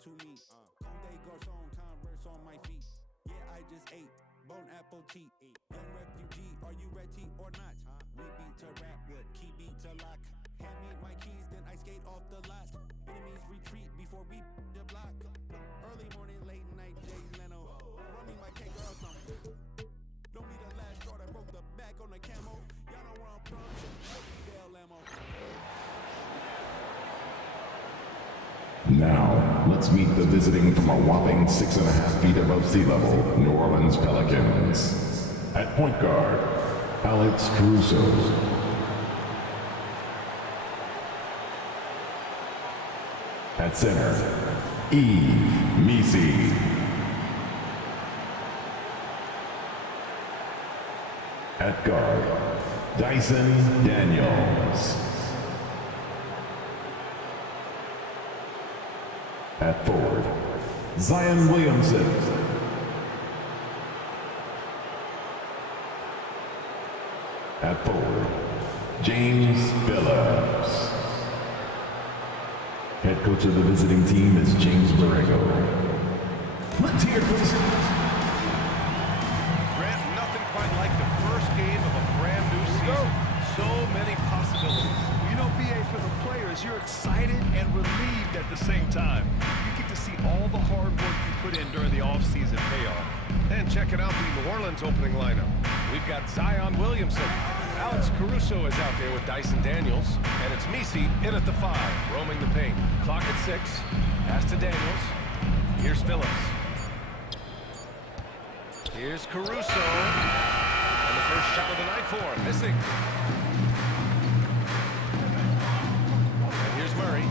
to me. Conde Garçon, Converse on my feet. Yeah, I just ate bone apple tea. Young refugee, are you ready or not? We beat to rap with key beat to lock. Hand me my keys, then I skate off the lot. Enemies retreat before we the block. Early morning, late night, Jay Leno. Run me my cake or something. Don't be the last straw that broke the back on the camo. Y'all know where I'm from, Dale Lamo. Now, let's meet the visiting from a whopping 6.5 feet above sea level, New Orleans Pelicans. At point guard, Alex Caruso. At center, Yves Missi. At guard, Dyson Daniels. At forward, Zion Williamson. At forward, James Phillips. Head coach of the visiting team is James Borrego. Let's hear it, please. Grant, nothing quite like the first game of a brand new season. So many possibilities. You know, BA, for the players, you're excited and relieved at the same time. You get to see all the hard work you put in during the offseason pay off. And checking out the New Orleans opening lineup. We've got Zion Williamson. Alex Caruso is out there with Dyson Daniels. And it's Missi in at the 5, roaming the paint. Clock at 6. Pass to Daniels. Here's Phillips. Here's Caruso. And the first shot of the night for him. Missing. And here's Murray.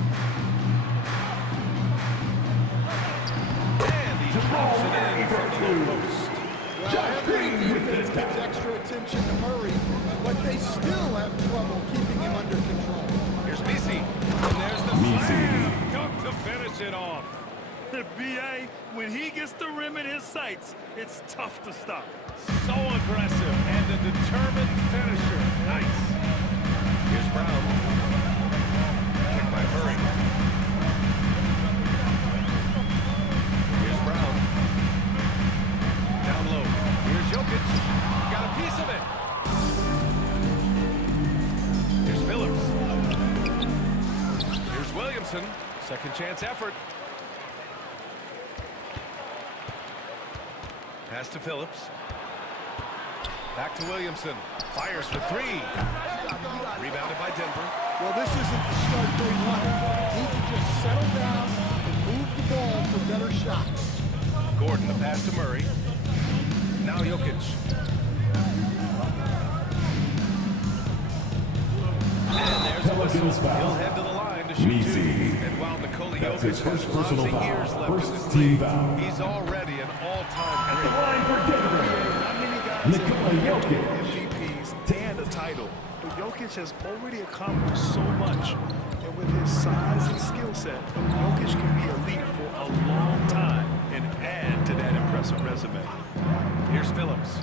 And he drops it in from the low post. Every defense gives extra attention to Murray, but they still have trouble keeping him under control. Here's Missi. And there's the slam dunk to finish it off. The BA, when he gets the rim in his sights, it's tough to stop. So aggressive and a determined finisher. Nice. Here's Brown. Kicked by Murray. Here's Brown. Down low. Here's Jokic. Got a piece of it. Here's Phillips. Here's Williamson. Second chance effort. Pass to Phillips. Back to Williamson. Fires for 3. Rebounded by Denver. Well, this isn't the start they wanted. Need to just settle down and move the ball for better shots. Gordon, the pass to Murray. Now Jokic. And there's the whistle. He'll head to the line to shoot 2. And while Nikola That's Jokic his first has lousy personal foul. years left in First this team league, foul. he's already an all-time At the great. line for Denver, Nikola Jokic. MVPs and a title. But Jokic has already accomplished so much. And with his size and skill set, Jokic can be elite for a long time and add to that impressive resume. Here's Phillips.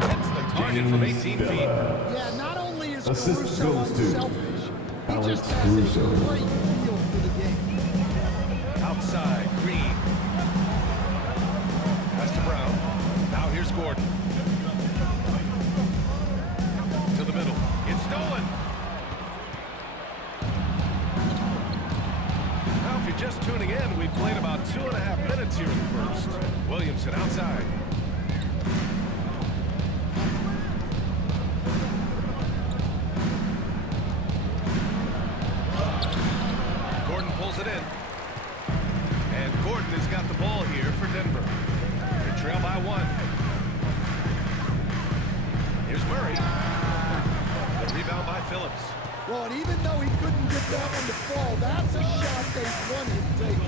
Hits the target from 18 feet. Yeah, not only is Assist Caruso goes to unselfish, he Alex just has Caruso. a great feel for the game. Outside, Green. Pass to Brown. Now here's Gordon. To the middle. It's stolen. Now, if you're just tuning in, we've played about 2.5 minutes here in the first. Williamson outside. Gordon pulls it in. And Gordon has got the ball here for Denver. They trail by 1. Here's Murray. The rebound by Phillips. Well, and even though he couldn't get that one to fall, that's a shot they wanted to take.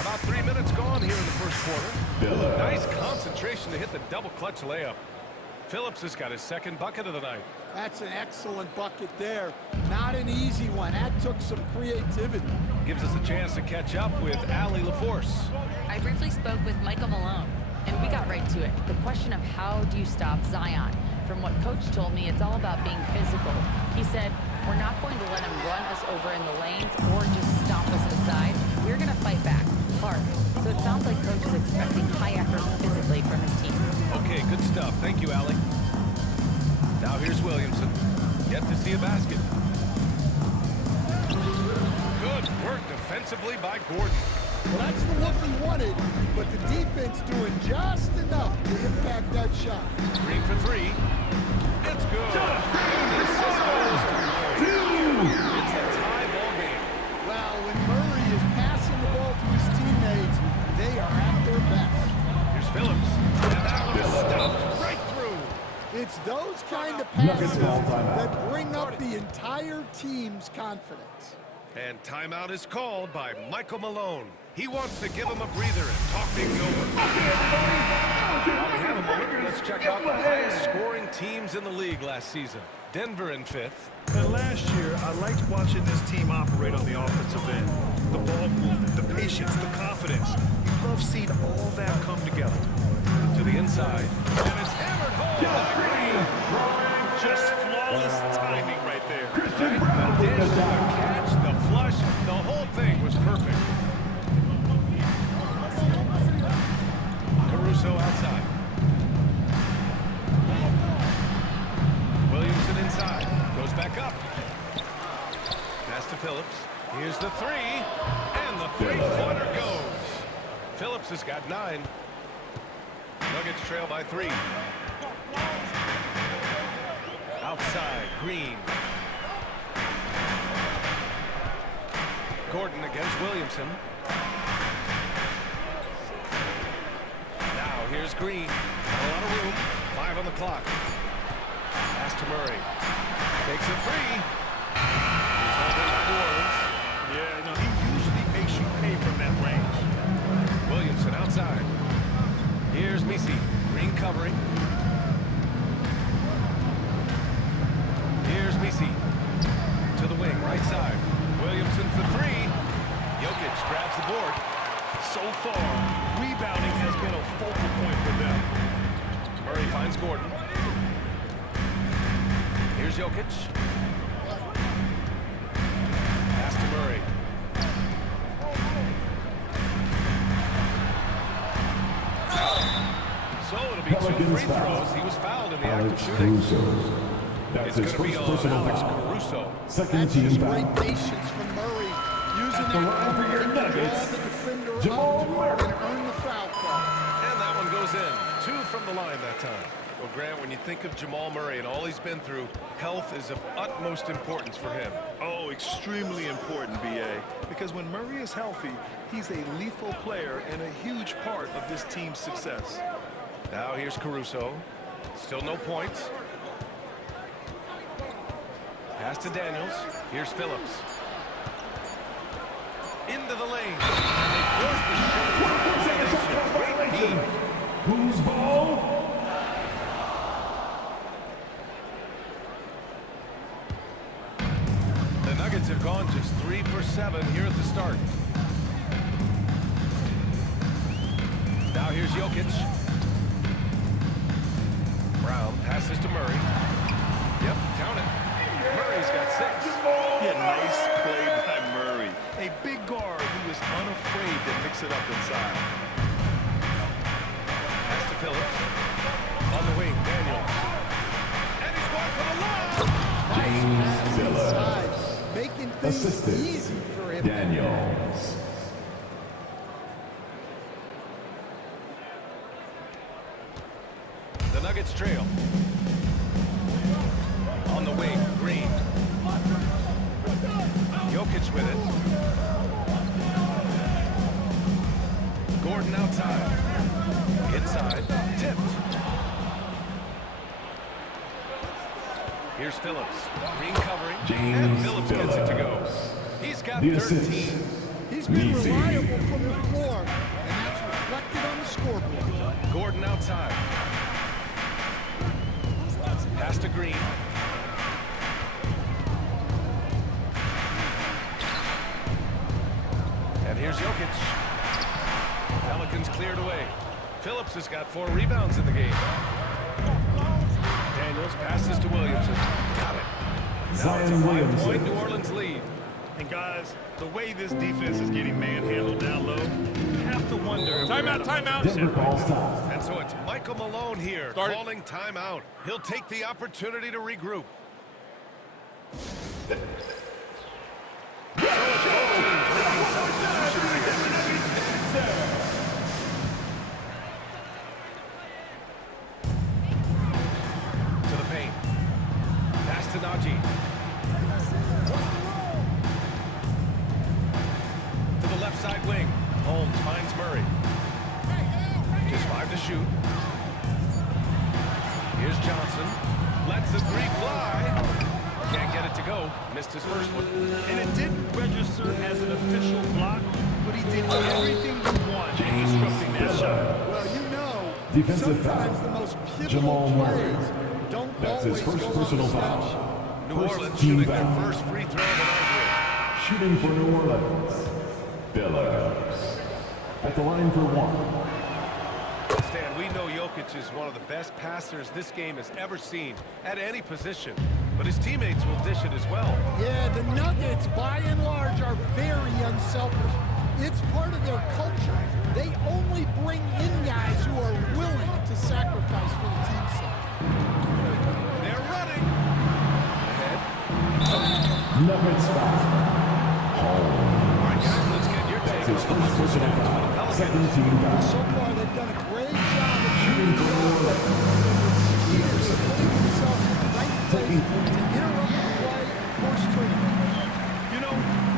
About 3 minutes gone here in the first quarter. Phillips. Nice concentration to hit the double clutch layup. Phillips has got his second bucket of the night. That's an excellent bucket there. Not an easy one. That took some creativity. Gives us a chance to catch up with Allie LaForce. I briefly spoke with Michael Malone, and we got right to it. The question of how do you stop Zion? From what Coach told me, it's all about being physical. He said, we're not going to let him run us over in the sounds like Coach is expecting high effort physically from his team. Okay, good stuff. Thank you, Allie. Now here's Williamson. Yet to see a basket. Good work defensively by Gordon. Well, that's the look he wanted, but the defense doing just enough to impact that shot. Green for three. It's good. And the assist goes to Murray. It's a tie ball game. Well, when Murray is passing the ball to his teammates, they are at their best. Here's Phillips. And that one is stuffed right through. It's those kind of passes that bring up the entire team's confidence. And timeout is called by Michael Malone. He wants to give him a breather and talk things over. While we have a moment, let's check out the highest scoring teams in the league last season. Denver in 5th. And last year, I liked watching this team operate on the offensive end. The ball movement, the patience, the confidence. You love seeing all that come together. To the inside. And it's hammered home by Green. Just flawless timing right there. The dish, the catch, the flush, the whole thing was perfect. Caruso outside. Williamson inside. Goes back up. Pass to Phillips. Here's the three. And the three-pointer goes. Phillips has got 9. Nuggets trail by 3. Outside, Green. Gordon against Williamson. Now here's Green. A lot of room. 5 on the clock. Pass to Murray. Takes a three. He's held in by New Orleans. Yeah, no, he usually makes you pay from that range. Williamson outside. Here's Misi. Green covering. Here's Misi. To the wing, right side. Williamson for 3. Jokic grabs the board. So far, rebounding has been a focal point for them. Murray finds Gordon. Here's Jokic. Pass to Murray. So it'll be 2 free throws. He was fouled in the act of Alex shooting. Caruso. It's That's going his to be first on personal Alex foul. Caruso. Second That's team just foul. great patience from Murray. Using the that line for your coverage to draw Nuggets, the defender Jamal up Murray. and earn the foul call. And that one goes in. 2 from the line that time. Well, Grant, when you think of Jamal Murray and all he's been through, health is of utmost importance for him. Oh, extremely important, B.A. Because when Murray is healthy, he's a lethal player and a huge part of this team's success. Now here's Caruso. Still no points. Pass to Daniels. Here's Phillips. Into the lane. And they force the shot. Great deep. Who's ball? The Nuggets have gone just 3 for 7 here at the start. Now here's Jokic. Brown passes to Murray. Yep, count it. Murray's got 6. Yeah, nice play by Murray. A big guard who is unafraid to mix it up inside. Pass to Phillips. On the wing, Daniels. And he's going for the lob. Nice inside, making things Assisted. easy for him. Daniels. The Nuggets trail. On the wing, Green. Jokic with it. Gordon outside. Inside. Tipped. Here's Phillips. Green covering. And Phillips gets it to go. He's got The 13. assist. He's been Easy. reliable from the floor, and that's reflected on the scoreboard. Gordon outside. Pass to Green. And here's Jokic. Pelicans cleared away. Phillips has got 4 rebounds in the game. Daniels passes to Williamson. Got it. Now it's a Zion 5-point Williamson. New Orleans lead. And guys, the way this defense is getting manhandled down low, you have to wonder. Timeout. Denver calls time. And so it's Michael Malone here calling timeout. He'll take the opportunity to regroup. To the paint. Pass to Najee. To the left side wing. Holmes finds Murray. Just 5 to shoot. Here's Johnson. Lets the three fly. Can't get it to go. Missed his first one. And it didn't register as an official block, but he did everything you want in disrupting that shot. Well, you know, Defensive sometimes foul. the most pivotal Jamal Murray. plays don't That's his always first go personal on the foul. bench. New First Orleans team shooting their foul. first free throw of the night here. Shooting for New Orleans, Billups. At the line for one. Stan, we know Jokic is one of the best passers this game has ever seen at any position, but his teammates will dish it as well. Yeah, the Nuggets, by and large, are very unselfish. It's part of their culture. They only bring in guys who are willing to sacrifice for the team's sake. They're running. Ahead. Nuggets foul. All right, guys, let's get your take His on the first personal stats for the foul. Pelicans. Second team foul. So far, they've done a great job of Shooting for New Orleans. putting themselves in the right place Taking to interrupt the play and force turnovers. You know,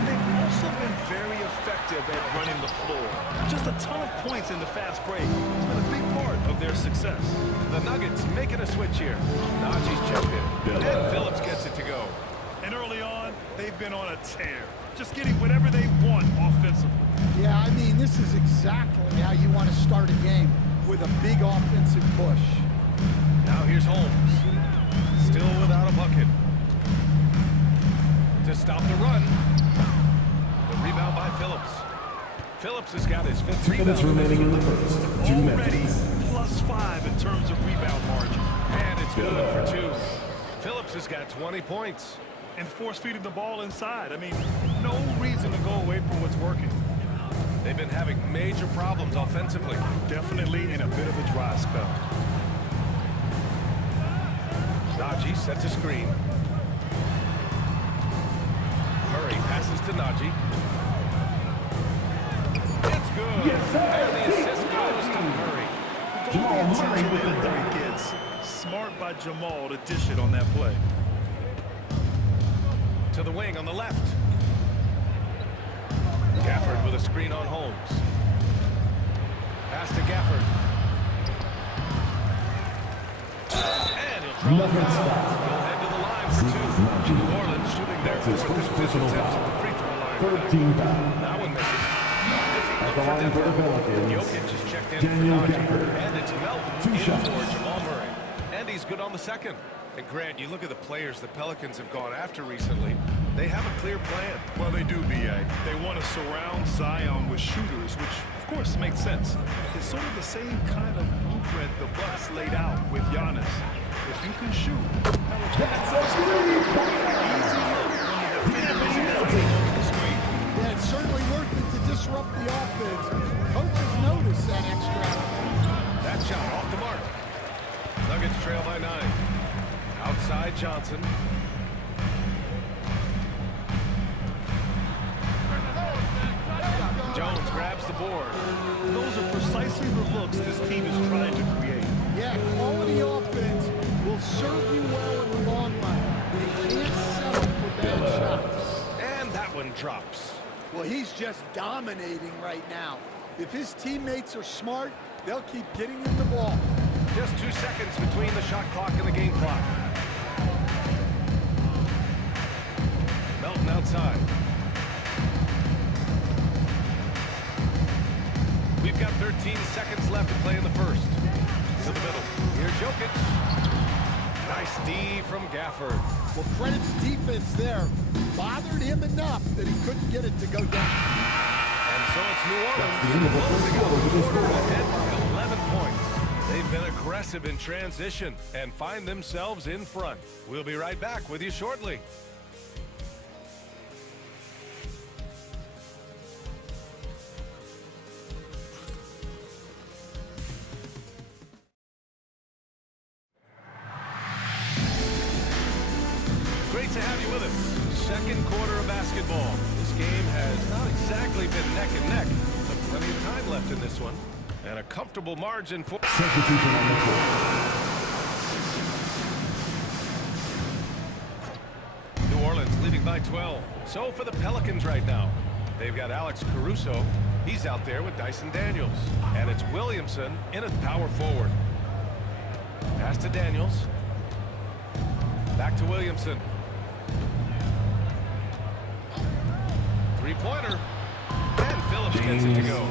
they've also been very effective at running the floor. Just a ton of points in the fast break. It's been a big part of their success. The Nuggets making a switch here. Najee's checked in. And Phillips gets it to go. And early on, they've been on a tear. Just getting whatever they want offensively. Yeah, I mean, this is exactly how you want to start a game, with a big offensive push. Now here's Holmes. Still without a bucket. To stop the run. The rebound by Phillips. Phillips has got his fifth 2 rebound. minutes remaining in the first. 2 Already minutes. +5 in terms of rebound margin. And it's good for 2. Phillips has got 20 points. And force-feeding the ball inside. I mean, no reason to go away from what's working. They've been having major problems offensively. Definitely in a bit of a dry spell. Najee sets a screen. Murray passes to Najee. It's good. And the assist goes to Murray. Jamal Murray with the dunk. Gets smart by Jamal to dish it on that play. To the wing on the left. Gafford with a screen on Holmes. Pass to Gafford. And he'll draw the Nuggets foul. foul. He'll head to the line for 2. Najee. New Orleans shooting their That's his fourth first and fifth personal attempts foul. at the free throw line. Third team foul. That one misses. At the line for the Pelicans, Jokic is checked in Daniel for Najee. Gafford. And it's Melton 2 in shots. for Jamal Murray. And he's good on the second. And Grant, you look at the players the Pelicans have gone after recently. They have a clear plan. Well, they do, B.A. They want to surround Zion with shooters, which, of course, makes sense. It's sort of the same kind of blueprint the Bucks laid out with Giannis. If you can shoot, That's a three-pointer. easy look when the defender is fighting over the screen. Yeah, it's certainly worth it to disrupt the offense. Coaches notice that extra effort. That shot off the mark. Nuggets trail by 9. Outside Johnson. Jones grabs the board. Those are precisely the looks this team is trying to create. Yeah, quality offense will serve you well in the long run. You can't settle for bad shots. And that one drops. Well, he's just dominating right now. If his teammates are smart, they'll keep getting him the ball. Just 2 seconds between the shot clock and the game clock. Melton outside. We've got 13 seconds left to play in the first. To the middle. Here's Jokic. Nice D from Gafford. Well, credit the defense there. Bothered him enough that he couldn't get it to go down. And so it's New Orleans the end of the first closing out quarter with the this quarter score. ahead by 11 points. They've been aggressive in transition and find themselves in front. We'll be right back with you shortly. to have you with us. Second quarter of basketball. This game has not exactly been neck and neck, but plenty of time left in this one. And a comfortable margin for... Substitution on the court. New Orleans leading by 12. So for the Pelicans right now, they've got Alex Caruso. He's out there with Dyson Daniels. And it's Williamson in at power forward. Pass to Daniels. Back to Williamson. Three-pointer. And Phillips gets it to go.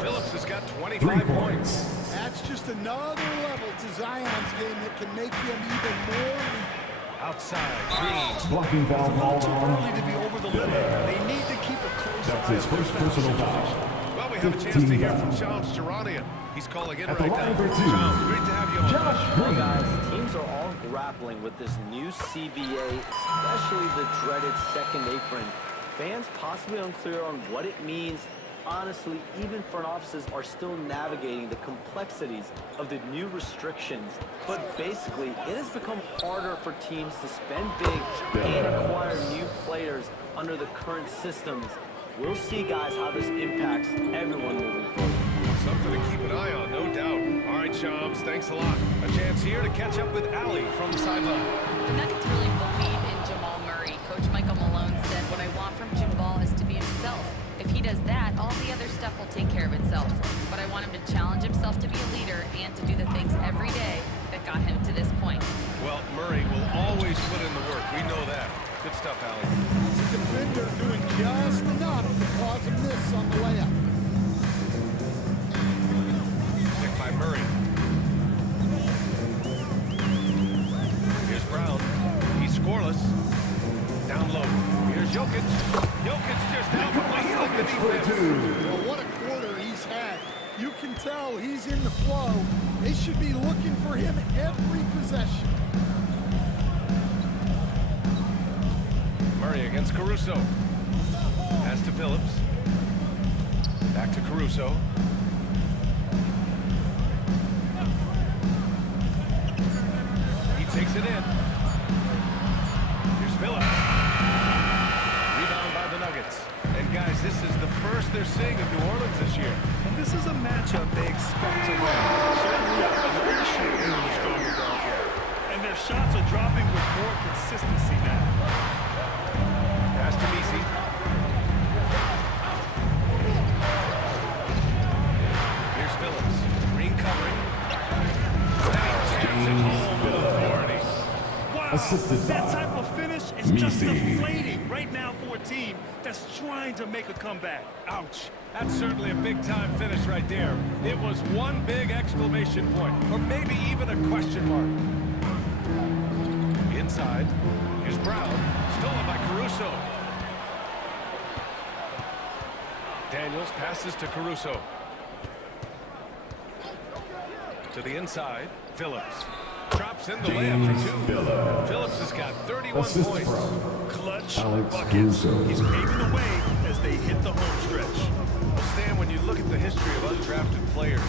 Phillips has got 25 points. That's just another level to Zion's game that can make him even more lethal. Outside. Green. Blocking foul called Too on early to be over the limit. They need to keep a close That's eye his on their first foul personal situation. foul. Well, we have a chance to hear from Shams Charania. He's calling in At the right line now. for two, Shams, great to have you on. Josh Hey Green. guys, teams are all grappling with this new CBA, especially the dreaded second apron. Fans possibly unclear on what it means. Honestly, even front offices are still navigating the complexities of the new restrictions. But basically, it has become harder for teams to spend big and acquire new players under the current systems. We'll see, guys, how this impacts everyone moving forward. Something to keep an eye on, no doubt. All right, Shams, thanks a lot. A chance here to catch up with Allie from the sideline. The Nuggets really believe in Jamal Murray. Coach Michael Malone said, "What I want from Jamal is to be himself. If he does that, all the other stuff will take care of itself. But I want him to challenge himself to be a leader and to do the things every day that got him to this point." Well, Murray will always put in the work. We know that. Good stuff, Allie. The defender doing just enough to cause him this on the layup. Picked by Murray. Here's Brown. He's scoreless. Down low. Here's Jokic. Jokic just out hustling the defense. Well, what a quarter he's had. You can tell he's in the flow. They should be looking for him every possession. Murray against Caruso. Pass to Phillips. Back to Caruso. He takes it in. Here's Phillips. Rebound by the Nuggets. And guys, this is the first they're seeing of New Orleans this year. And this is a matchup they expect to win. Certainly, the issue is the stronger guard here. And their shots are dropping with more consistency now. Pass to Messi. Here's Phillips. Green covering. Wow, Assisted that by type of finish is just Messi. deflating right now for a team that's trying to make a comeback. Ouch. That's certainly a big-time finish right there. It was one big exclamation point, or maybe even a question mark. Inside. Here's Brown. Stolen by Caruso. Daniels passes to Caruso. To the inside. Phillips. Drops in the layup for two. Phillips has got 31 Assist points. from Clutch Alex buckets. Caruso. He's paving the way as they hit the home stretch. Well, Stan, when you look at the history of undrafted players,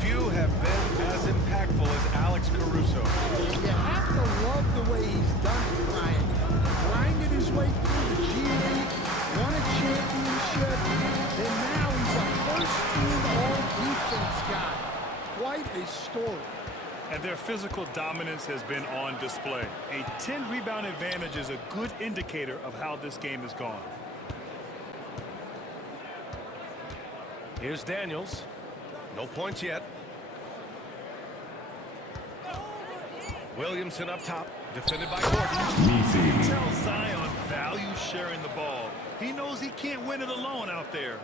few have been as impactful as Alex Caruso. You have to love the way he's done it, Ryan. Grinded his way through the G League, won a championship, and now he's a first-team all-defense guy. Quite a story. And their physical dominance has been on display. A 10-rebound advantage is a good indicator of how this game has gone. Here's Daniels. No points yet. Williamson up top, defended by Gordon. Messi. Tell Zion values sharing the ball. He knows he can't win it alone out there.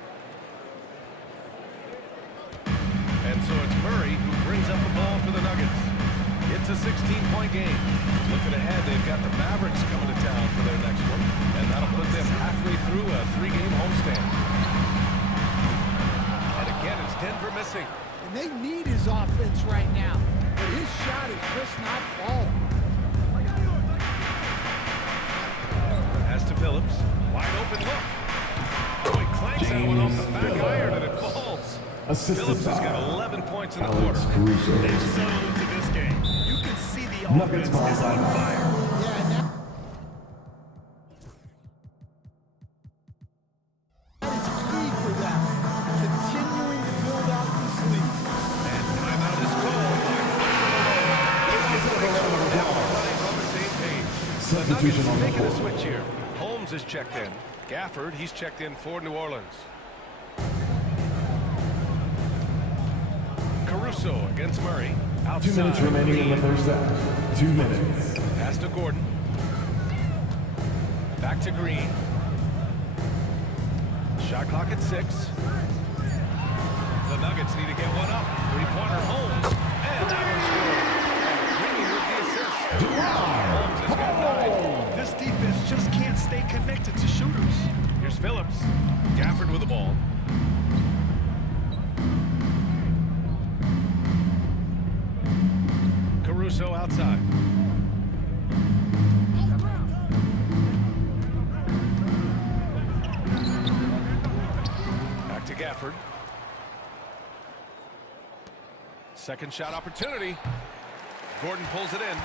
And so it's Murray who brings up the ball for the Nuggets. It's a 16-point game. Looking ahead, they've got the Mavericks coming to town for their next one, and that'll put them halfway through a 3-game homestand. And again, it's Denver missing. And they need his offense right now, but his shot is just not falling. Pass to Phillips. Wide open look. Oh, he clanks that one off the back iron, and it falls. Assisted Phillips has by got 11 points in the Alex quarter. Caruso. They've settled into this game. You can see the Nuggets offense is on fire. Yeah, now substitution on the making a court. switch here. Holmes is checked in. Gafford, he's checked in for New Orleans. Caruso against Murray. Outside. 2 minutes remaining in the first half. 2 minutes. Pass to Gordon. Back to Green. Shot clock at 6. The Nuggets need to get one up. Three-pointer Holmes. And that one's good. And Green with the assist. Holmes has got 9. This defense just can't stay connected to shooters. Here's Phillips. Gafford with the ball. Caruso outside. Back to Gafford. Second shot opportunity. Gordon pulls it in.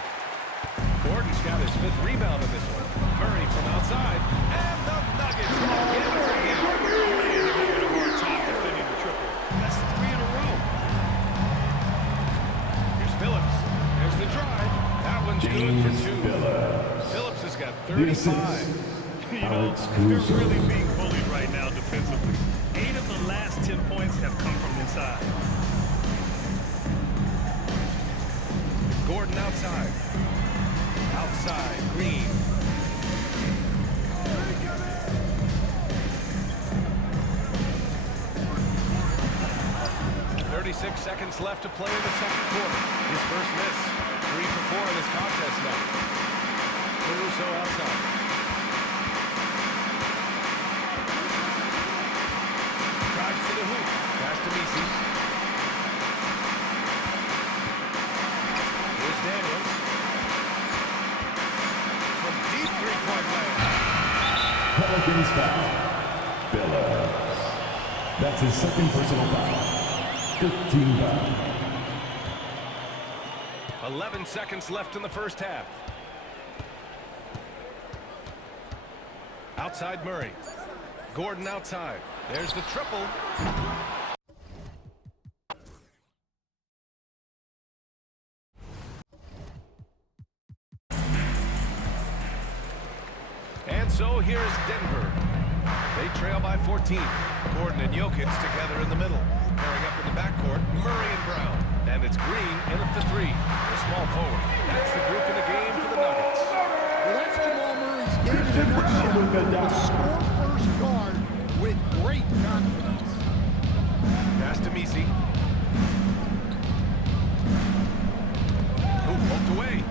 Gordon's got his 5th rebound in this one. Murray from outside. And the Nuggets again for him. Man, they're having a hard time defending the triple. That's 3 in a row. Here's Phillips. There's the drive. That one's good for 2. Phillips. Phillips has got The assist. 35. You know, Alex they're Caruso. really being bullied right now defensively. 8 of the last 10 points have come from inside. Gordon outside. Outside, Green. .36 seconds left to play in the second quarter. His first miss. 3 for 4 in this contest now. Caruso outside. Drives to the hoop. Pass to Messi. Here's Daniels. From deep three-point land. Pelicans foul. Phillips. That's his second personal foul. 15 foul. 11 seconds left in the first half. Outside Murray. Gordon outside. There's the triple. And so here's Denver. They trail by 14. Gordon and Jokic together in the middle. Pairing up in the backcourt, Murray and Brown. And it's Green in at the 3. The small forward. That's the group in the game for the Nuggets. Well, that's Jamal Murray's game in a nutshell. The score first guard with great confidence. Pass to Messi. Who poked away.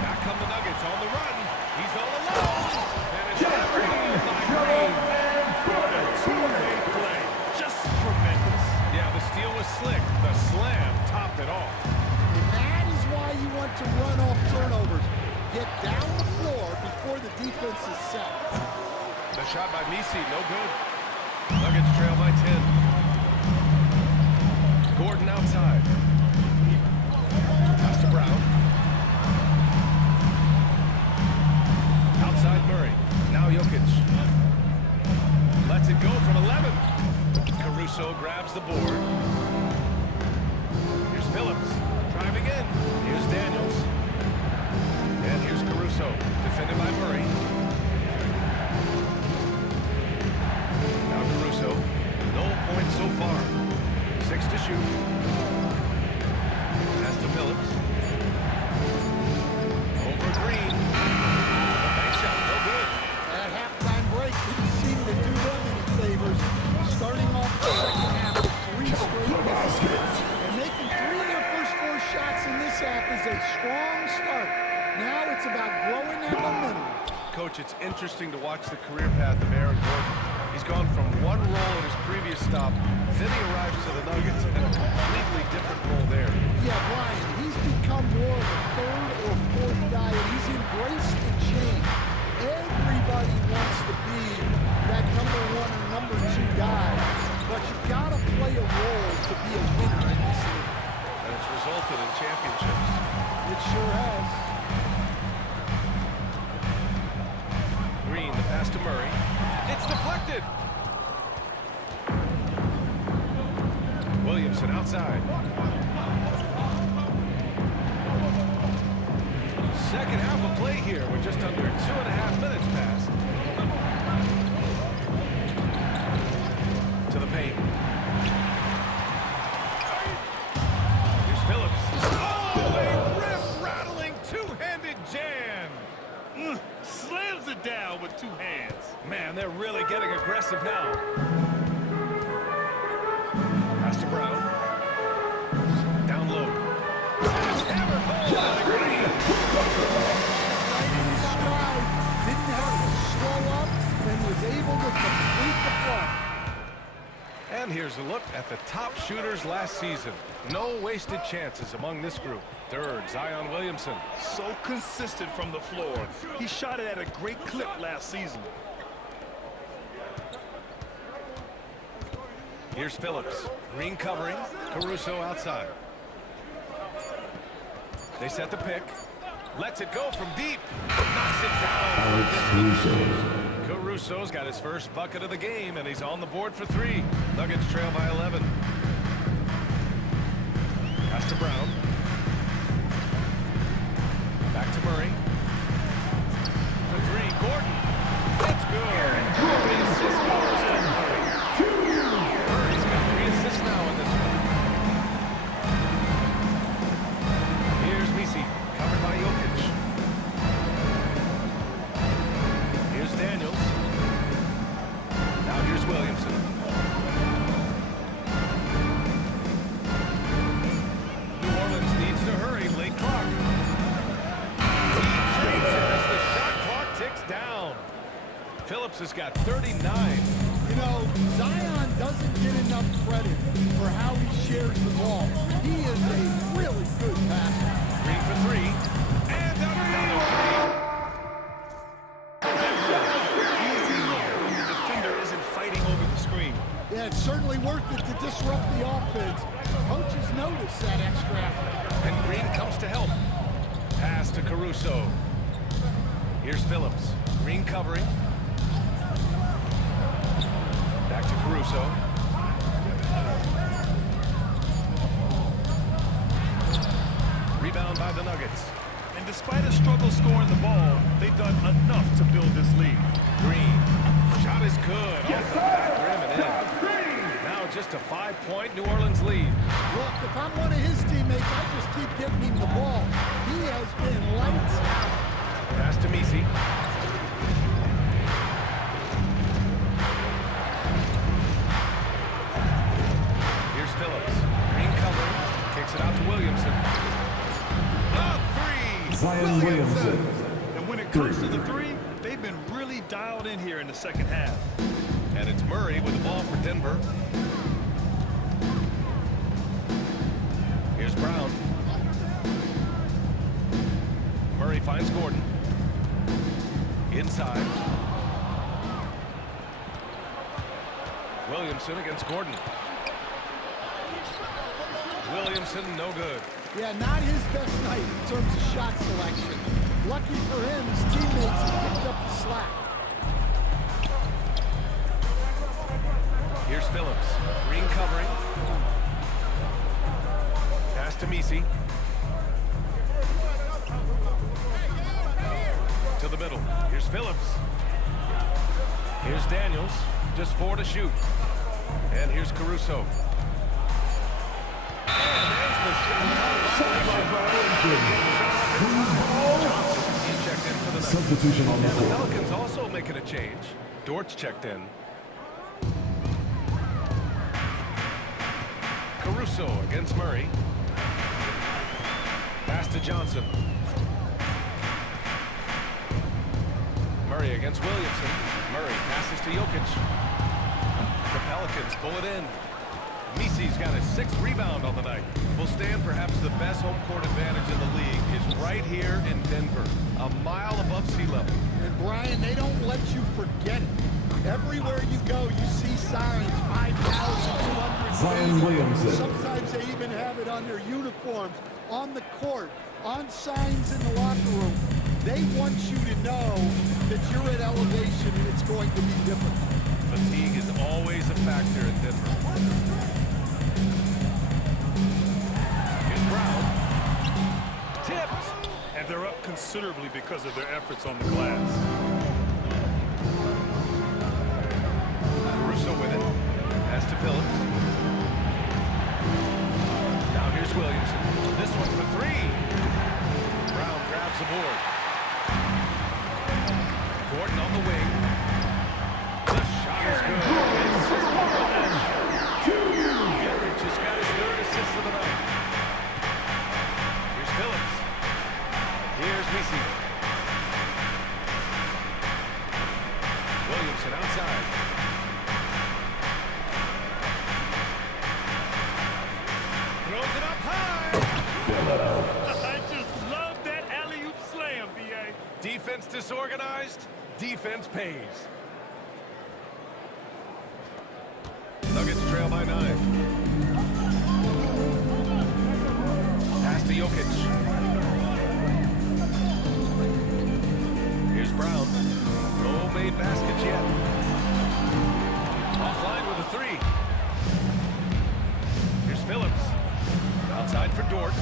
Back come the Nuggets on the run. He's all alone. And it's Green by Green. Two-way play. Just tremendous. Yeah, the steal was slick. The slam topped it off. And that is why you want to run off turnovers. Get down the floor before the defense is set. The shot by Messi, no good. Nuggets trail by 10. Gordon outside. Pass to Brown. Outside Murray. Now Jokic. Lets it go from 11. Caruso grabs the board. Here's Phillips. Driving in. Here's Daniels. And here's Caruso. Defended by Murray. Now Caruso. No points so far. 6 to shoot. Pass to Phillips. Over Green. A bank shot. No good. That halftime break didn't seem to do them any favors. Starting off the second half with 3 straight misses. And making 3 of their first 4 shots in this half is a strong start. Now it's about growing that momentum. Coach, it's interesting to watch the career path of Aaron Gordon. He's gone from one role in his previous stop, then he arrives to the Nuggets in a completely different role there. Yeah, Brian, he's become more of a 3rd or 4th guy, and he's embraced the change. Everybody wants to be that number 1 or number 2 guy, but you gotta play a role to be a winner in this league. And it's resulted in championships. It sure has. Green, the pass to Murray. It's deflected. Williamson outside. second half of play here. We're just under 2.5 minutes past. To the paint. Here's Phillips. Oh, a rip-rattling two-handed jam. Slams it down with two hands. Man, they're really getting aggressive now. Pass to Brown. Down low. Hammered home by the Green. Right in his stride. Didn't have to slow up and was able to complete the play. And here's a look at the top shooters last season. No wasted chances among this group. Third, Zion Williamson. So consistent from the floor. He shot it at a great clip last season. Here's Phillips. Green covering. Caruso outside. They set the pick. Lets it go from deep. Knocks it down. Alex Caruso. Caruso's got his first bucket of the game, and he's on the board for 3. Nuggets trail by 11. Pass to Brown. Back to Murray. For 3, Gordon. That's good. 3 assists goes to Murray. Murray's got 3 assists now in this one. Here's Messi, covered by Jokic. Here's Daniels. Now here's Williamson. New Orleans needs to hurry. Late clock. He takes it as the shot clock ticks down. Phillips has got 39. You know, Zion doesn't get enough credit for how he shares the ball. He is a really good passer. Green for 3. And another 3. Easy look when the defender isn't fighting over the screen. Yeah, it's certainly worth it to disrupt the offense. Coaches notice that extra effort. And Green comes to help. Pass to Caruso. Here's Phillips. Green covering. Back to Caruso. Rebound by the Nuggets. And despite a struggle scoring the ball, they've done enough to build this lead. Green. Shot is good. Off the back rim and in. Now just a 5-point New Orleans lead. Look, if I'm one of his teammates, I just keep giving him the ball. He has been lights out. Pass to Messi. Here's Phillips. Green covering. Kicks it out to Williamson. A 3. Zion Williamson. And when it comes to the 3, they've been really dialed in here in the second half. And it's Murray with the ball for Denver. Here's Brown. Murray finds Gordon. Inside. Williamson against Gordon. Williamson, no good. Yeah, not his best night in terms of shot selection. Lucky for him, his teammates have picked up the slack. Here's Phillips. Green covering. Pass to Messi. To the middle. Here's Phillips. Here's Daniels. Just 4 to shoot. And here's Caruso. And there's the Johnson, he's checked in for the Nuggets. Substitution on the And the floor. Pelicans also making a change. Dort's checked in. Caruso against Murray. Pass to Johnson. Murray against Williamson. Murray passes to Jokic. The Pelicans pull it in. Messi's got his 6th rebound on the night. Will stand perhaps the best home court advantage in the league is right here in Denver, a mile above sea level. And Brian, they don't let you forget it. Everywhere you go, you see signs, 5,200. Zion Williamson. Sometimes they even have it on their uniforms, on the court, on signs in the locker room. They want you to know that you're at elevation and it's going to be difficult. Fatigue is always a factor in Denver. Here's Brown. Tipped. And they're up considerably because of their efforts on the glass. Caruso with it. Pass to Phillips. Now here's Williamson. This one for three. Brown grabs the board. Gordon on the wing. The shot is good. Jokic just got his third assist of the night. Here's Phillips. Here's Messi. Williamson outside. Throws it up high. I just love that alley-oop slam, B.A. Defense disorganized. Defense pays. Nuggets trail by 9. Pass to Jokic. Here's Brown. No made baskets yet. Offline with a three. Here's Phillips. Outside for Dort.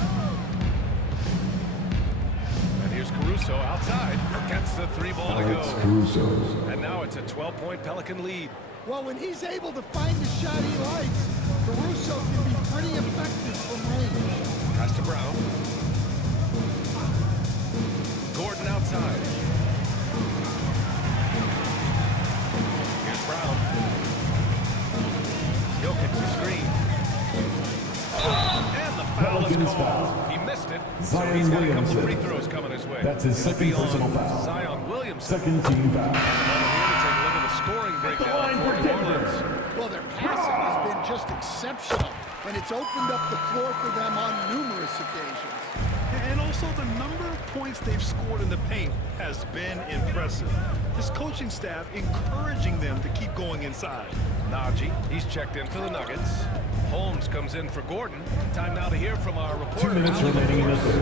And here's Caruso outside. Gets the three ball to Alex go. Caruso. And now it's a 12-point Pelican lead. Well, when he's able to find the shot he likes, Caruso can be pretty effective from range. Pass to Brown. Gordon outside. Here's Brown. Jokic the screen. And the foul is Pelicans called. foul. He missed it. So Zion he's got a couple Williamson. free throws coming his way. That's his It'll second be on personal foul. Zion Williamson. Second team foul. Here to take a look at the scoring breakdown for New Orleans. Well, their passing has been just exceptional, and it's opened up the floor for them on numerous occasions. And also the number of points they've scored in the paint has been impressive. This coaching staff encouraging them to keep going inside. Najee, he's checked in for the Nuggets. Holmes comes in for Gordon. Time now to hear from our 2 reporter. minutes remaining in the third.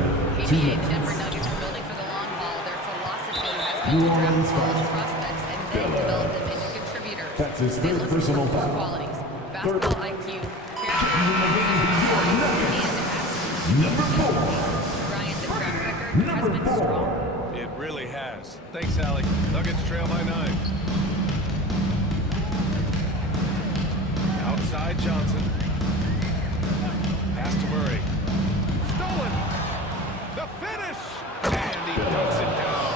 2 NBA minutes. Denver Nuggets are building for the long haul. Their philosophy has been New to draft Orleans college foul. prospects and then develop them into contributors. That's his They third look personal for core foul. qualities, Third. basketball IQ, character, Number 4. Bryant, the track record has Number been 4. strong. It really has. Thanks, Allie. Nuggets trail by 9. Outside Johnson. Pass to Murray. Stolen. The finish. And he dunks it down.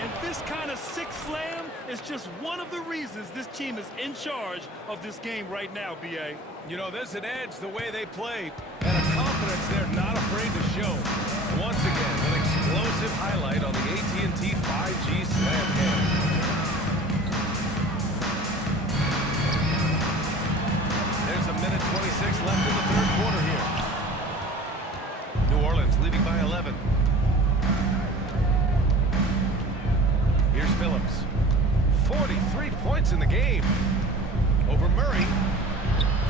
And this kind of sick slam is just one of the reasons this team is in charge of this game right now, B.A. You know, there's an edge the way they play and a confidence they're not afraid to show. Once again, an explosive highlight on the AT&T 5G Slam Cam. There's a minute 26 left in the third quarter here. New Orleans leading by 11. Here's Phillips. 43 points in the game. Over Murray.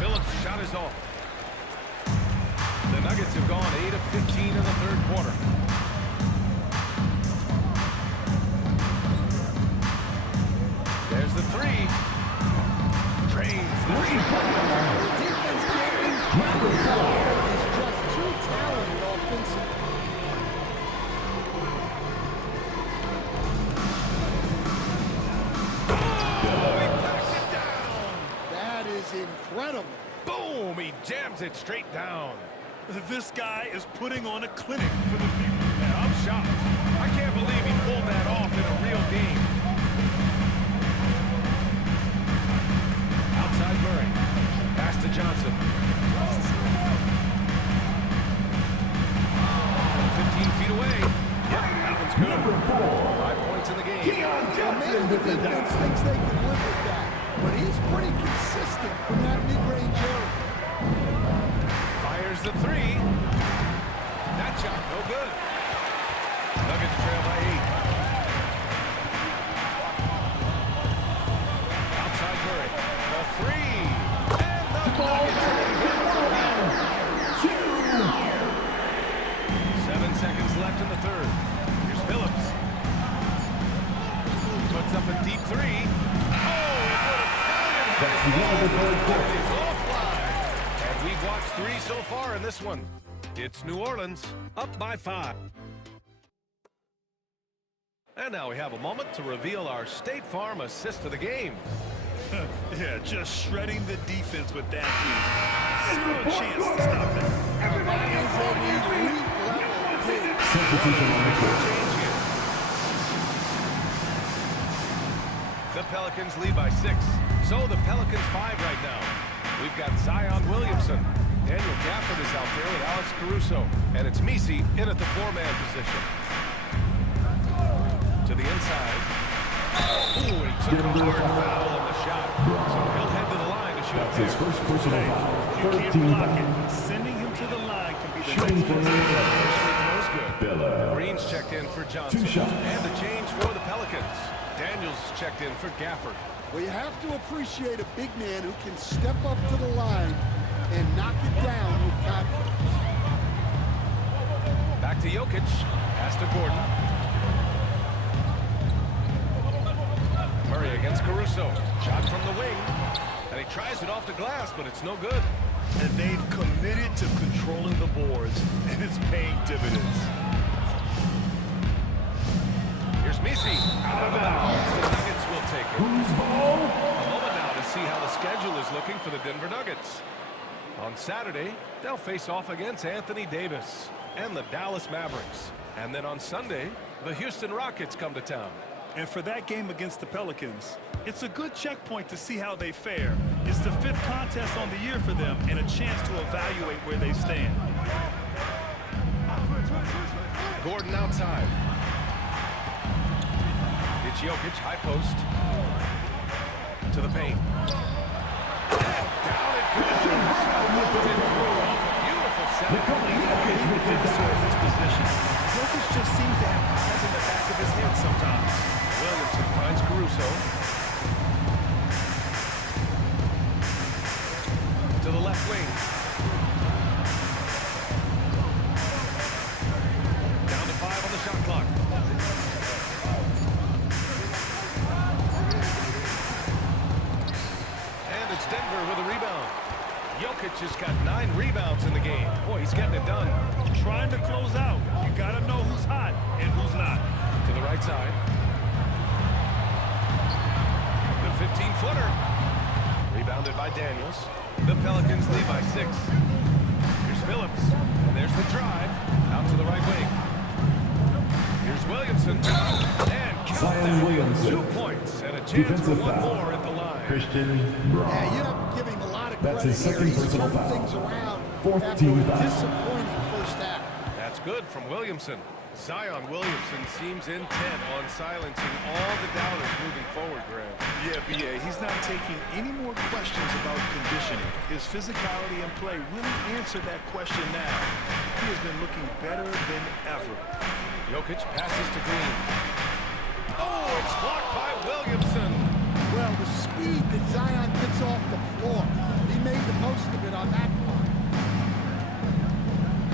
Phillips' shot is off. The Nuggets have gone 8 of 15 in the third quarter. There's the three. Trains the three. The defense can't lose track of that. He's just too talented offensively. That is incredible. Boom! He jams it straight down. This guy is putting on a clinic for the people. And I'm shocked. I can't believe he pulled that off in a real game. Outside Murray. Pass to Johnson. From 15 feet away. Yep, that one's good. Number 4. 5 points in the game. Maybe the defense thinks they can live with that, but he's pretty consistent from that mid-range area. Fires the three. That shot, no good. Nuggets trail by 8. Outside Murray. The three. And the Nuggets win the lead. 7 seconds left in the third. Here's Phillips. Puts up a deep three. Oh, it would have That's the end of the third quarter. It's offline. And we've watched 3 so far in this one. It's New Orleans up by 5. And now we have a moment to reveal our State Farm assist of the game. Yeah, just shredding the defense with that feed. Zero chance to stop that. That is an elite level of hit. Substitution on the court. The Pelicans lead by 6. So the Pelicans 5 right now. We've got Zion Williamson. Daniel Gafford is out there with Alex Caruso. And it's Messi in at the 4-man position. To the inside. Ooh, he took a hard foul on the shot. So he'll head to the line to shoot. That's his first personal foul. You can't 13 block fouls. it. Sending him to the line can be the Shooting next for Throws good. Biller. Green's checked in for Johnson. 2 shots. And the change for the Pelicans. Daniels is checked in for Gafford. Well, you have to appreciate a big man who can step up to the line and knock it down with confidence. Back to Jokic. Pass to Gordon. Murray against Caruso. Shot from the wing. And he tries it off the glass, but it's no good. And they've committed to controlling the boards, and it's paying dividends. Here's Messi. Out of bounds. The Nuggets will take it. Who's ball? A moment now to see how the schedule is looking for the Denver Nuggets. On Saturday, they'll face off against Anthony Davis and the Dallas Mavericks. And then on Sunday, the Houston Rockets come to town. And for that game against the Pelicans, it's a good checkpoint to see how they fare. It's the 5th contest on the year for them and a chance to evaluate where they stand. Gordon outside. It's Jokic, high post. To the paint. And down it goes. Lifted through off a beautiful set. His position. Jokic just seems to have eyes in the back of his head sometimes. Williamson finds Caruso. To the left wing. Down to 5 on the shot clock. And it's Denver with a rebound. Jokic has got 9 rebounds in the game. Boy, he's getting it done. Trying to close out. You got to know who's hot and who's not. To the right side. The 15-footer. Rebounded by Daniels. The Pelicans lead by 6. Here's Phillips. And there's the drive. Out to the right wing. Here's Williamson. And Zion Williamson. 2 points. And a chance for Defensive one foul. more at the line. Christian Yeah, you Braun. have to give him a lot of That's credit his second here. He's personal turned foul. things around 14 after a fouls. disappointing first half. That's good from Williamson. Zion Williamson seems intent on silencing all the doubters moving forward, Graham. Yeah, B.A., he's not taking any more questions about conditioning. His physicality and play really answered that question now. He has been looking better than ever. Jokic passes to Green. Oh, it's blocked by Williamson. Well, the speed that Zion gets off the floor, he made the most of it on that part.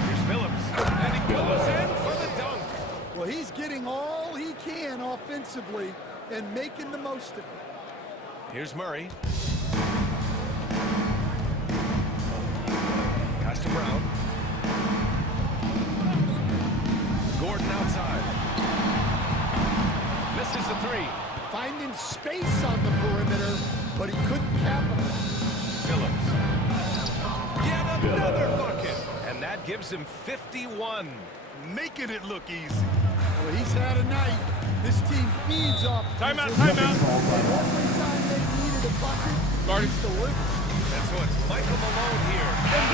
Here's Phillips. And he goes in for the dunk. Well, he's getting all he can offensively and making the most of it. Here's Murray. Pass to Brown. Gordon outside. Misses the 3. Finding space on the perimeter, but he couldn't capitalize. Phillips. Yet another bucket. And that gives him 51. Making it look easy. Well, he's had a night. This team feeds off. Timeout, Every timeout. time they needed a bucket, he's delivered. And so it's Michael Malone here. And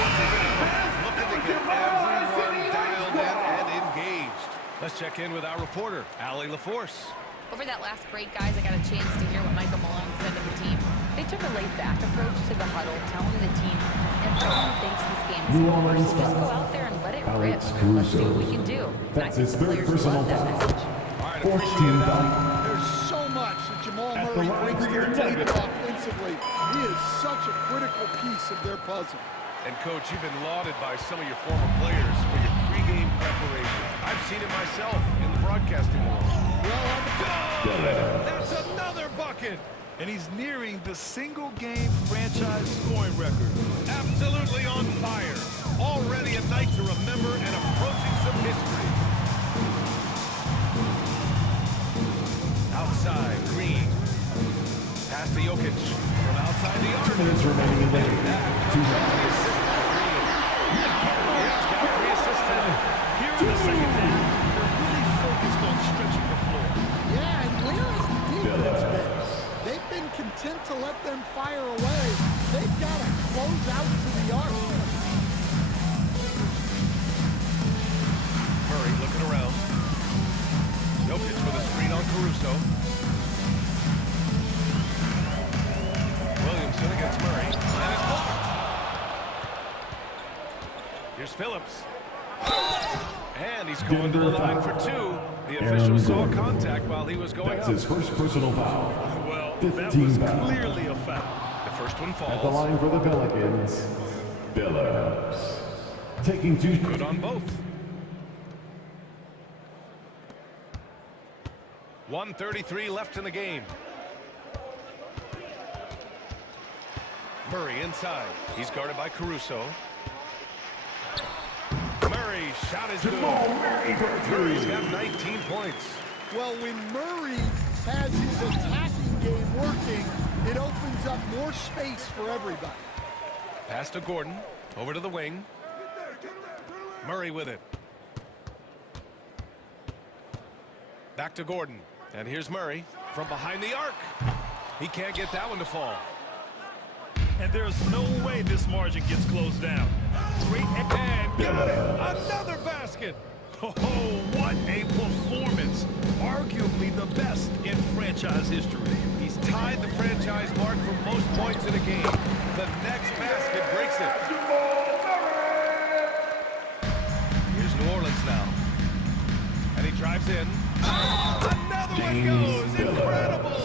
looking to get everyone dialed in and engaged. Let's check in with our reporter, Allie LaForce. Over that last break, guys, I got a chance to hear what Michael Malone said to the team. They took a laid-back approach to the huddle, telling the team, everyone thinks this game is over, so just go out there and let it rip. Alex Let's see what we Caruso. can do. And I That's think his the third players personal love that foul. message. All right, 14 appreciate it. fouls. There's so much that Jamal At the Murray line brings for to your the table Nuggets. offensively. He is such a critical piece of their puzzle. And, Coach, you've been lauded by some of your former players for your pregame preparation. I've seen it myself in the broadcasting world. Well, Good! That's another bucket! And he's nearing the single-game franchise scoring record. Absolutely on fire. Already a night to remember and approaching some history. outside, Green. Pass to Jokic from outside the arc. 2 minutes remaining in the game. Here in the second half, they're really focused on stretching the floor. Yeah, and where has the defense been? They've been content to let them fire away. They've got to close out to the arc. Murray looking around. Jokic with a screen on Caruso. Williamson against Murray. And it's blocked. Here's Phillips. And he's going to the line for 2. The official saw contact while he was going That's up. his first personal foul. Well, 15 that was foul. clearly a foul. The first one At the falls. line for the Pelicans, Phillips. Taking 2. Good on both. 1:33 left in the game. Murray inside. He's guarded by Caruso. Murray shot is good. Murray's got 19 points. Well, when Murray has his attacking game working, it opens up more space for everybody. Pass to Gordon. Over to the wing. Murray with it. Back to Gordon. And here's Murray from behind the arc. He can't get that one to fall. And there's no way this margin gets closed down. Great And got it. Another basket. Oh, what a performance. Arguably the best in franchise history. He's tied the franchise mark for most points in a game. The next basket breaks it. Here's New Orleans now. And he drives in. Another one goes. Incredible.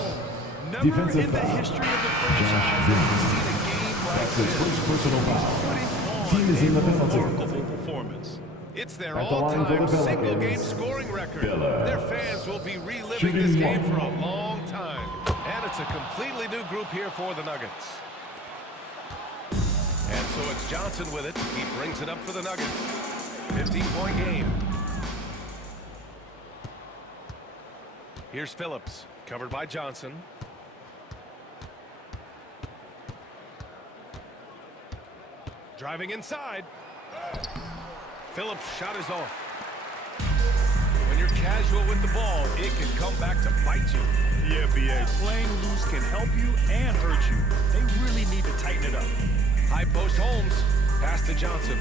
Never Defensive in the foul. history of the franchise have we seen a game like That's his this. first personal foul. Putting Team is in the on a penalty. remarkable performance. It's their At the line for all-time the Pelicans, single-game scoring record. Phillips. Their fans will be reliving Shooting this game one. for a long time. And it's a completely new group here for the Nuggets. And so it's Johnson with it. He brings it up for the Nuggets. 15-point game. Here's Phillips, covered by Johnson. Driving inside. Phillips' shot is off. When you're casual with the ball, it can come back to bite you. Yeah, B.A. Playing loose can help you and hurt you. They really need to tighten it up. High post Holmes. Pass to Johnson.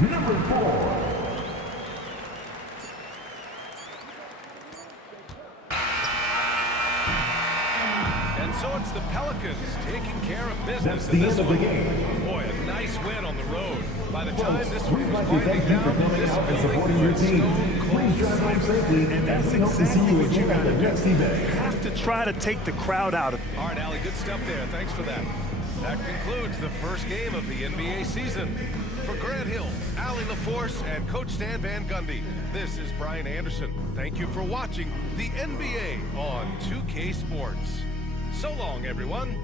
Number 4. And so it's the Pelicans taking care of business. That's in the this end of the one. game. Boy, a nice win on the road. By the time Folks, this one we'd was like to winding thank you for down, coming this out and building supporting your was team. stone cold Please drive home sleeping. safely, And that's we hope to see exactly you what you again at gotta the do. next event. Have to try to take the crowd out of it. All right, Allie, good stuff there. Thanks for that. That concludes the first game of the NBA season. For Grant Hill, Allie LaForce, and Coach Stan Van Gundy, this is Brian Anderson. Thank you for watching the NBA on 2K Sports. So long, everyone.